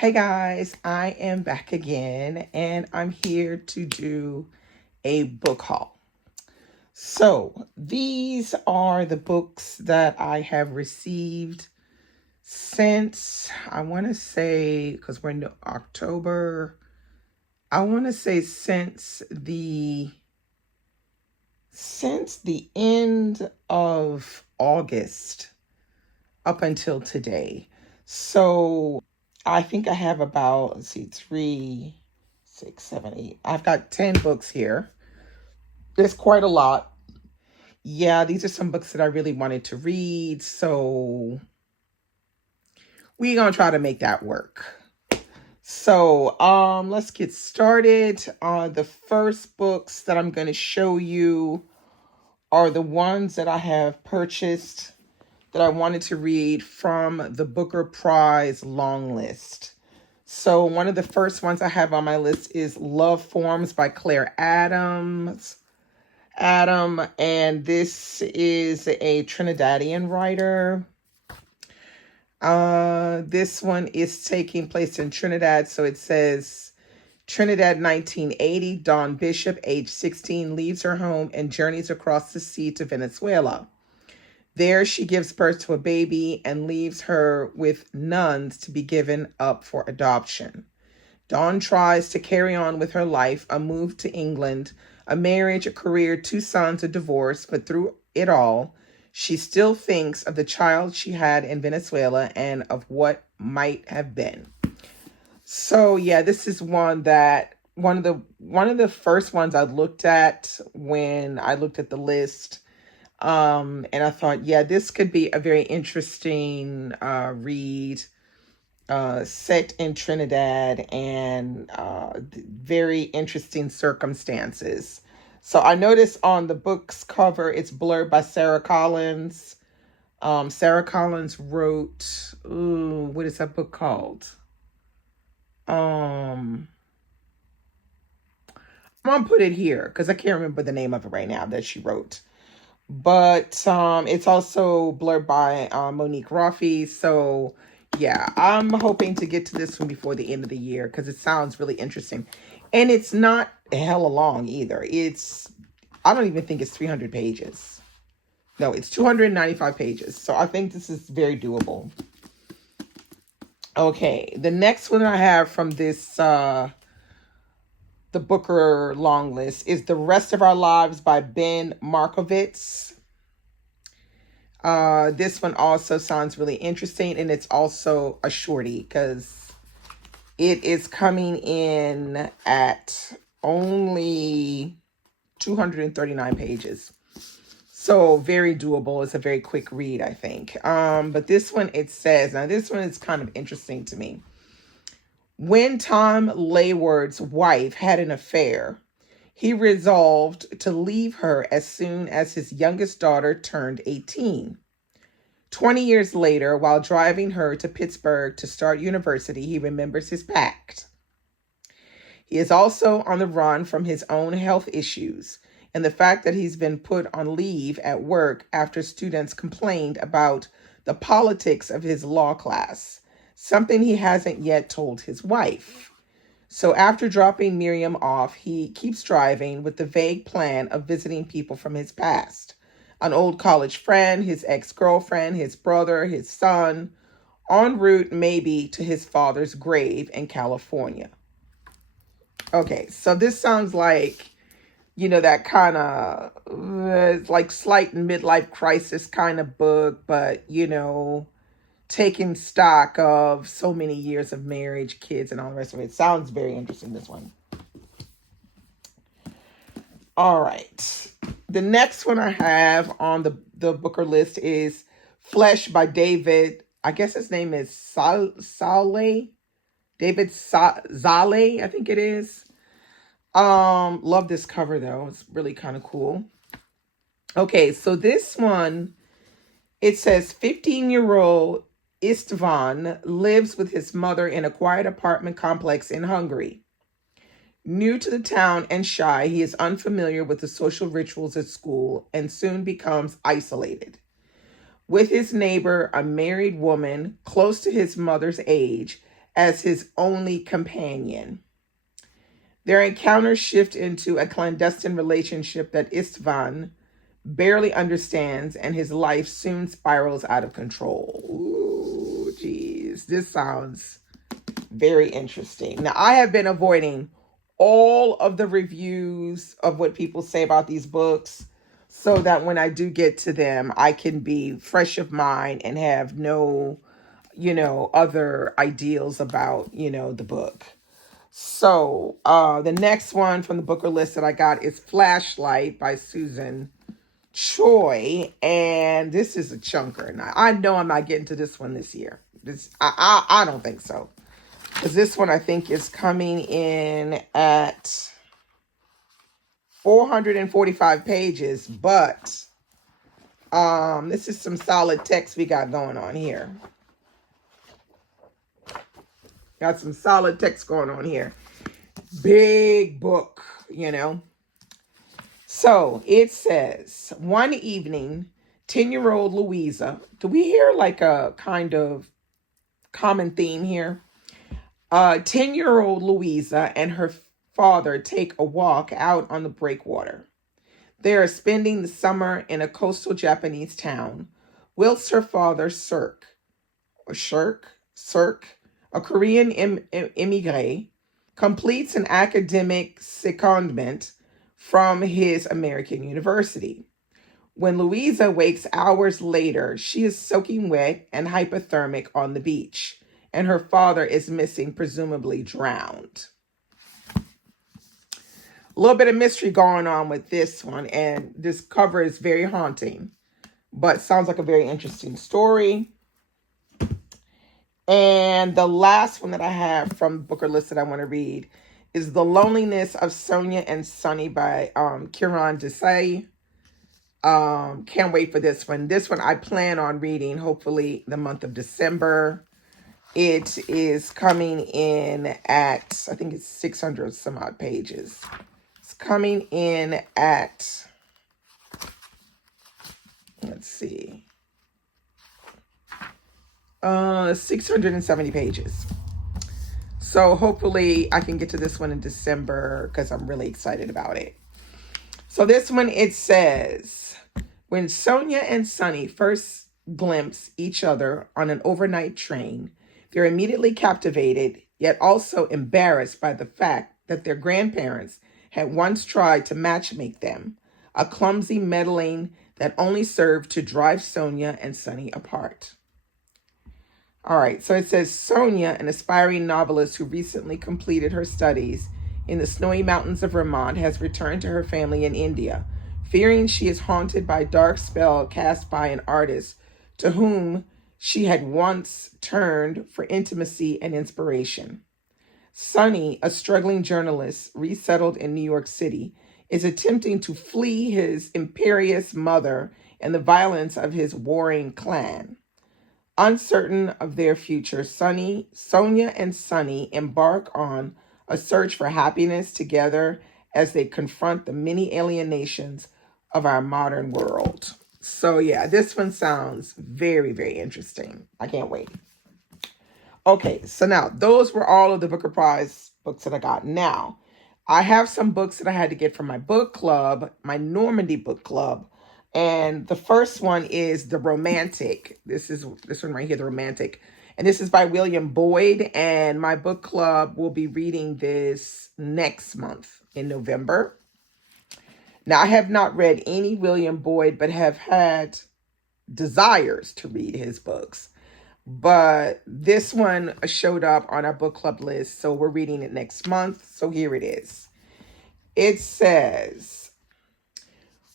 Hey guys, I am back again and I'm here to do a book haul. So, these are the books that I have received since I want to say, because we're in October, I want to say since the end of August up until today. So I think I have about, let's see, 3, 6, 7, 8. I've got 10 books here. There's quite a lot. Yeah, these are some books that I really wanted to read. So we're going to try to make that work. So let's get started. The first books that I'm going to show you are the ones that I have purchased that I wanted to read from the Booker Prize long list. So one of the first ones I have on my list is Love Forms by Claire Adams. And this is a Trinidadian writer. This one is taking place in Trinidad. So it says Trinidad 1980, Dawn Bishop, age 16, leaves her home and journeys across the sea to Venezuela. There she gives birth to a baby and leaves her with nuns to be given up for adoption. Dawn tries to carry on with her life, a move to England, a marriage, a career, 2 sons, a divorce, but through it all, she still thinks of the child she had in Venezuela and of what might have been. So yeah, this is one of the first ones I looked at when I looked at the list. And I thought, yeah, this could be a very interesting read, set in Trinidad and very interesting circumstances. So I noticed on the book's cover, it's blurred by Sarah Collins. Sarah Collins wrote, what is that book called? I'm gonna put it here because I can't remember the name of it right now that she wrote. But it's also blurred by Monique Ruffy. So yeah, I'm hoping to get to this one before the end of the year because it sounds really interesting. And it's not hella long either. I don't even think it's 300 pages. No, it's 295 pages. So I think this is very doable. Okay, the next one I have from this the Booker long list is The Rest of Our Lives by Ben Markovitz. This one also sounds really interesting, and it's also a shorty because it is coming in at only 239 pages. So very doable. It's a very quick read, I think. But this one, it says, now this one is kind of interesting to me. When Tom Layward's wife had an affair, he resolved to leave her as soon as his youngest daughter turned 18. 20 years later, while driving her to Pittsburgh to start university, he remembers his pact. He is also on the run from his own health issues and the fact that he's been put on leave at work after students complained about the politics of his law class, something he hasn't yet told his wife. So after dropping Miriam off, he keeps driving with the vague plan of visiting people from his past. An old college friend, his ex-girlfriend, his brother, his son, en route maybe to his father's grave in California. Okay, so this sounds like, that kind of like slight midlife crisis kind of book, but, taking stock of so many years of marriage, kids, and all the rest of it. Sounds very interesting, this one. All right. The next one I have on the Booker list is Flesh by David. I guess his name is Saleh. David Zale, I think it is. Love this cover though. It's really kind of cool. Okay, so this one, it says 15-year-old Istvan lives with his mother in a quiet apartment complex in Hungary. New to the town and shy, he is unfamiliar with the social rituals at school and soon becomes isolated. With his neighbor, a married woman close to his mother's age, as his only companion. Their encounters shift into a clandestine relationship that Istvan barely understands, and his life soon spirals out of control. Ooh, geez. This sounds very interesting. Now, I have been avoiding all of the reviews of what people say about these books so that when I do get to them, I can be fresh of mind and have no, other ideals about, the book. So the next one from the booker list that I got is Flashlight by Susan Choi, and this is a chunker. Now, I know I'm not getting to this one this year. I don't think so. Because this one I think is coming in at 445 pages, but this is some solid text we got going on here. Got some solid text going on here. Big book, So it says, one evening, 10-year-old Louisa, do we hear like a kind of common theme here? 10-year-old Louisa and her father take a walk out on the breakwater. They are spending the summer in a coastal Japanese town, whilst her father, Cirque, a Korean immigrant, completes an academic secondment from his American university. When Louisa wakes hours later, she is soaking wet and hypothermic on the beach, and her father is missing, presumably drowned. A little bit of mystery going on with this one, and this cover is very haunting, but sounds like a very interesting story. And the last one that I have from the booker list that I want to read is The Loneliness of Sonia and Sunny by Kiran Desai. Can't wait for this one. This one I plan on reading hopefully the month of December. It is coming in at, I think it's 600 some odd pages. It's coming in at, let's see, 670 pages. So hopefully I can get to this one in December because I'm really excited about it. So this one, it says, when Sonia and Sunny first glimpse each other on an overnight train, they're immediately captivated, yet also embarrassed by the fact that their grandparents had once tried to matchmake them, a clumsy meddling that only served to drive Sonia and Sunny apart. All right, so it says, Sonia, an aspiring novelist who recently completed her studies in the snowy mountains of Vermont, has returned to her family in India, fearing she is haunted by a dark spell cast by an artist to whom she had once turned for intimacy and inspiration. Sunny, a struggling journalist resettled in New York City, is attempting to flee his imperious mother and the violence of his warring clan. Uncertain of their future, Sonia and Sunny embark on a search for happiness together as they confront the many alienations of our modern world. So yeah, this one sounds very, very interesting. I can't wait. Okay, so now those were all of the Booker Prize books that I got. Now, I have some books that I had to get from my book club, my Normandy book club. And the first one is The Romantic. This one right here, The Romantic. And this is by William Boyd. And my book club will be reading this next month in November. Now, I have not read any William Boyd, but have had desires to read his books. But this one showed up on our book club list, so we're reading it next month. So here it is. It says,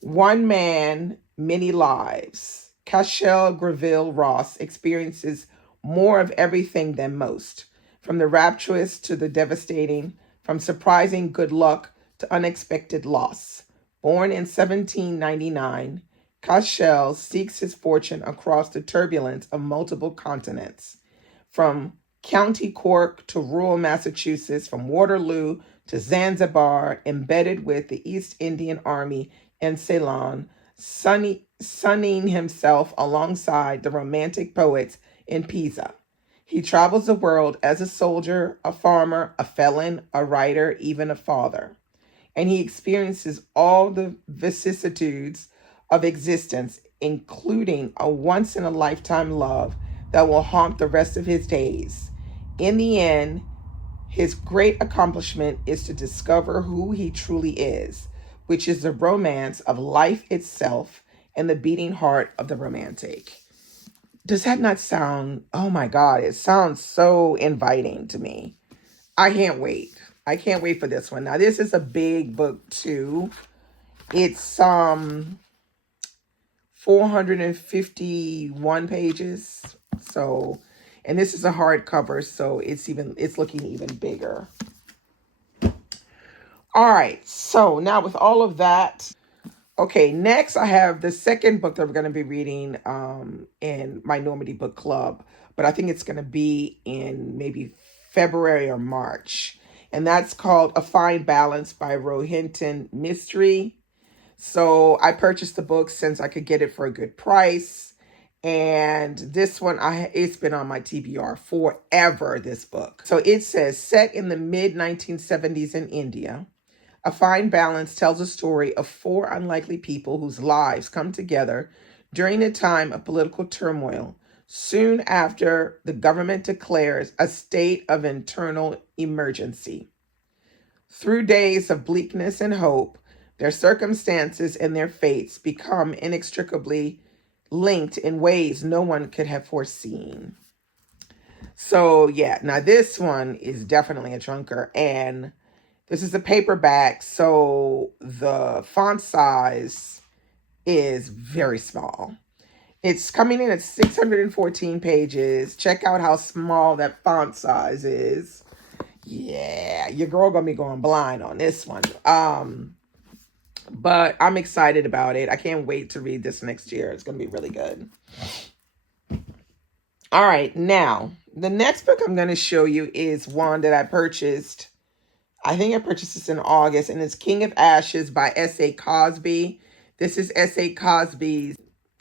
One Man, Many Lives. Cashel Greville Ross experiences more of everything than most, from the rapturous to the devastating, from surprising good luck to unexpected loss. Born in 1799, Cashel seeks his fortune across the turbulence of multiple continents. From County Cork to rural Massachusetts, from Waterloo to Zanzibar, embedded with the East Indian Army and Ceylon, sunning himself alongside the romantic poets in Pisa. He travels the world as a soldier, a farmer, a felon, a writer, even a father. And he experiences all the vicissitudes of existence, including a once in a lifetime love that will haunt the rest of his days. In the end, his great accomplishment is to discover who he truly is, which is the romance of life itself and the beating heart of the romantic. Does that not sound, oh my God, it sounds so inviting to me. I can't wait. I can't wait for this one. Now, this is a big book too. It's 451 pages. So, and this is a hardcover, so it's looking even bigger. All right. So, now with all of that, okay, next I have the second book that we're going to be reading in my Normandy book club, but I think it's going to be in maybe February or March. And that's called A Fine Balance by Rohinton Mystery. So I purchased the book since I could get it for a good price. And this one, it's been on my TBR forever, this book. So it says, set in the mid-1970s in India, A Fine Balance tells a story of four unlikely people whose lives come together during a time of political turmoil, soon after the government declares a state of internal emergency. Through days of bleakness and hope, their circumstances and their fates become inextricably linked in ways no one could have foreseen. So yeah, now this one is definitely a chunker, and this is a paperback, so the font size is very small. It's coming in at 614 pages. Check out how small that font size is. Yeah, your girl gonna be going blind on this one. But I'm excited about it. I can't wait to read this next year. It's gonna be really good. All right, now the next book I'm gonna show you is one that I purchased. I think I purchased this in August, and it's King of Ashes by S.A. Cosby. This is S.A. Cosby's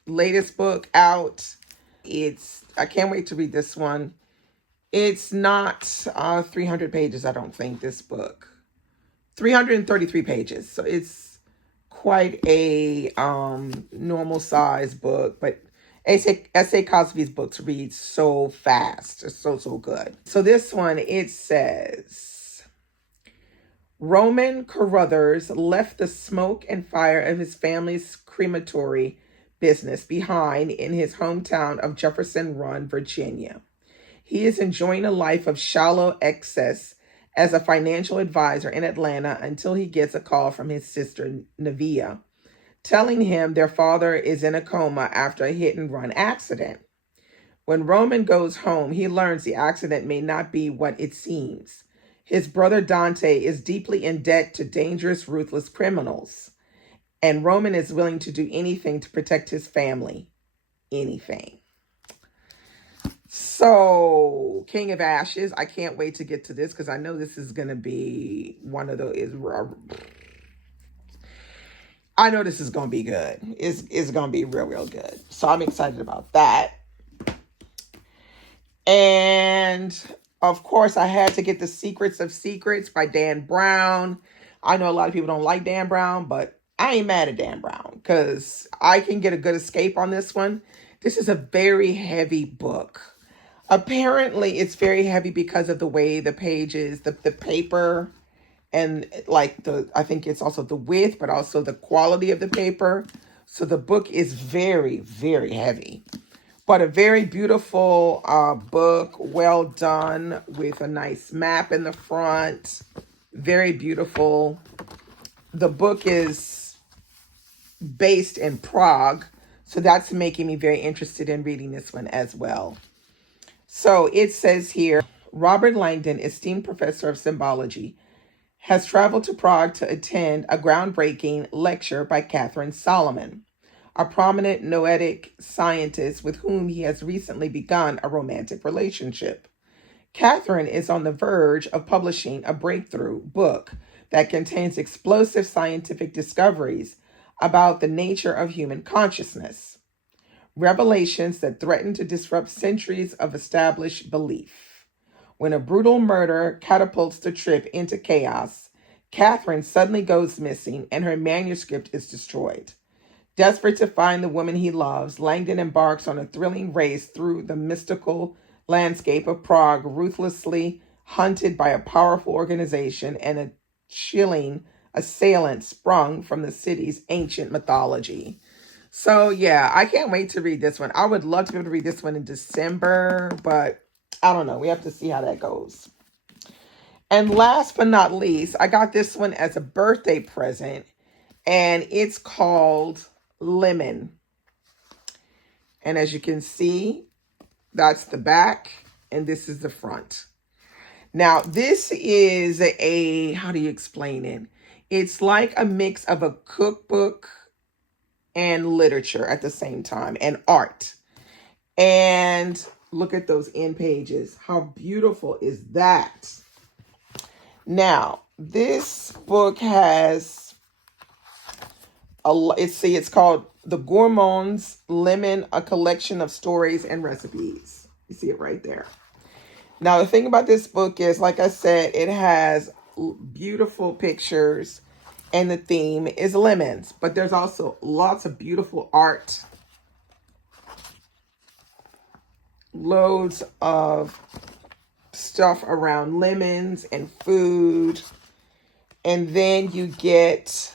latest book out. I can't wait to read this one. It's not 300 pages, I don't think, this book. 333 pages. So it's quite a normal size book, but S.A. Cosby's books read so fast. It's so good. So this one, it says, Roman Carruthers left the smoke and fire of his family's crematory business behind in his hometown of Jefferson Run, Virginia. He is enjoying a life of shallow excess as a financial advisor in Atlanta until he gets a call from his sister, Nevia, telling him their father is in a coma after a hit-and-run accident. When Roman goes home, he learns the accident may not be what it seems. His brother Dante is deeply in debt to dangerous, ruthless criminals, and Roman is willing to do anything to protect his family. Anything. So, King of Ashes, I can't wait to get to this because I know this is going to be one of those. I know this is going to be good. It's going to be real good. So, I'm excited about that. And, of course, I had to get The Secrets of Secrets by Dan Brown. I know a lot of people don't like Dan Brown, but I ain't mad at Dan Brown because I can get a good escape on this one. This is a very heavy book. Apparently, it's very heavy because of the way the pages, the paper, and I think it's also the width, but also the quality of the paper. So the book is very, very heavy. But a very beautiful book, well done, with a nice map in the front. Very beautiful. The book is based in Prague, so that's making me very interested in reading this one as well. So it says here, Robert Langdon, esteemed professor of symbology, has traveled to Prague to attend a groundbreaking lecture by Catherine Solomon, a prominent noetic scientist with whom he has recently begun a romantic relationship. Catherine is on the verge of publishing a breakthrough book that contains explosive scientific discoveries about the nature of human consciousness. revelations that threaten to disrupt centuries of established belief. When a brutal murder catapults the trip into chaos, Catherine suddenly goes missing and her manuscript is destroyed. Desperate to find the woman he loves, Langdon embarks on a thrilling race through the mystical landscape of Prague, ruthlessly hunted by a powerful organization and a chilling assailant sprung from the city's ancient mythology. So, yeah, I can't wait to read this one. I would love to be able to read this one in December, but I don't know. We have to see how that goes. And last but not least, I got this one as a birthday present, and it's called Lemon. And as you can see, that's the back, and this is the front. Now, this is how do you explain it? It's like a mix of a cookbook and literature at the same time, and art. And look at those end pages. How beautiful is that? Now, this book has it's called The Gourmand's Lemon, a collection of stories and recipes. You see it right there. Now, the thing about this book is, like I said, it has beautiful pictures and the theme is lemons, but there's also lots of beautiful art, loads of stuff around lemons and food, and then you get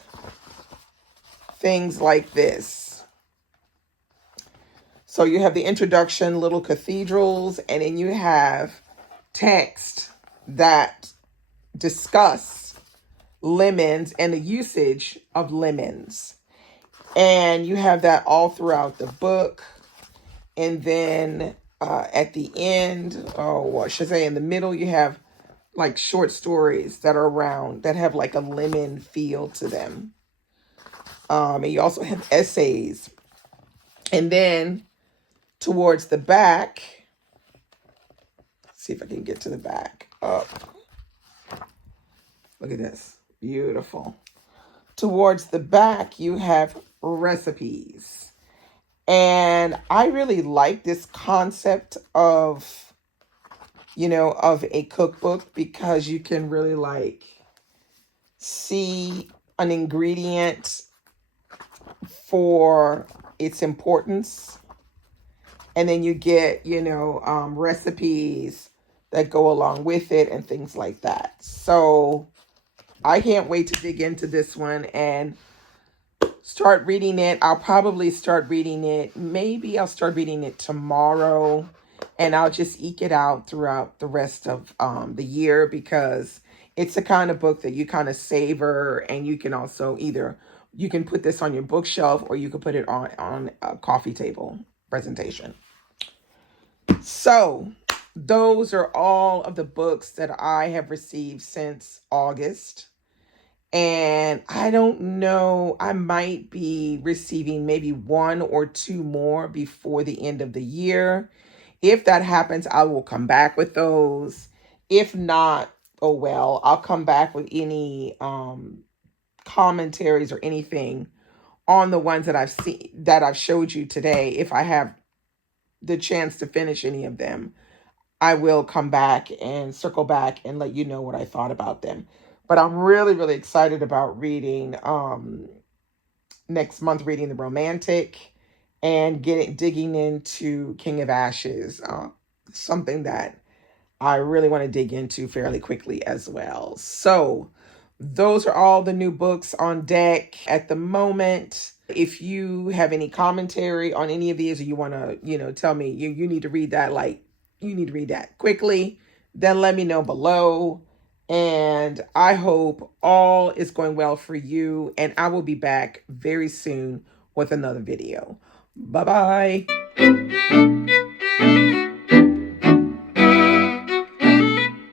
things like this. So you have the introduction, little cathedrals, and then you have text that discuss lemons and the usage of lemons. And you have that all throughout the book. And then at the end, or I should say in the middle, you have like short stories that are around that have like a lemon feel to them. And you also have essays. And then towards the back, let's see if I can get to the back. Up. Look at this. Beautiful. Towards the back, you have recipes. And I really like this concept of, of a cookbook, because you can really like see an ingredient for its importance. And then you get, recipes that go along with it and things like that. So I can't wait to dig into this one and start reading it. I'll probably start reading it. Maybe I'll start reading it tomorrow, and I'll just eke it out throughout the rest of the year, because it's the kind of book that you kind of savor, and you can also you can put this on your bookshelf, or you could put it on a coffee table presentation. So those are all of the books that I have received since August. And I don't know, I might be receiving maybe 1 or 2 more before the end of the year. If that happens, I will come back with those. If not, oh well, I'll come back with any commentaries or anything on the ones that I've showed you today. If I have the chance to finish any of them, I will come back and circle back and let you know what I thought about them. But I'm really, really excited about reading next month, reading The Romantic and digging into King of Ashes, something that I really want to dig into fairly quickly as well. So those are all the new books on deck at the moment. If you have any commentary on any of these, or you want to, tell me you need to read that, you need to read that quickly, then let me know below. And I hope all is going well for you. And I will be back very soon with another video. Bye-bye.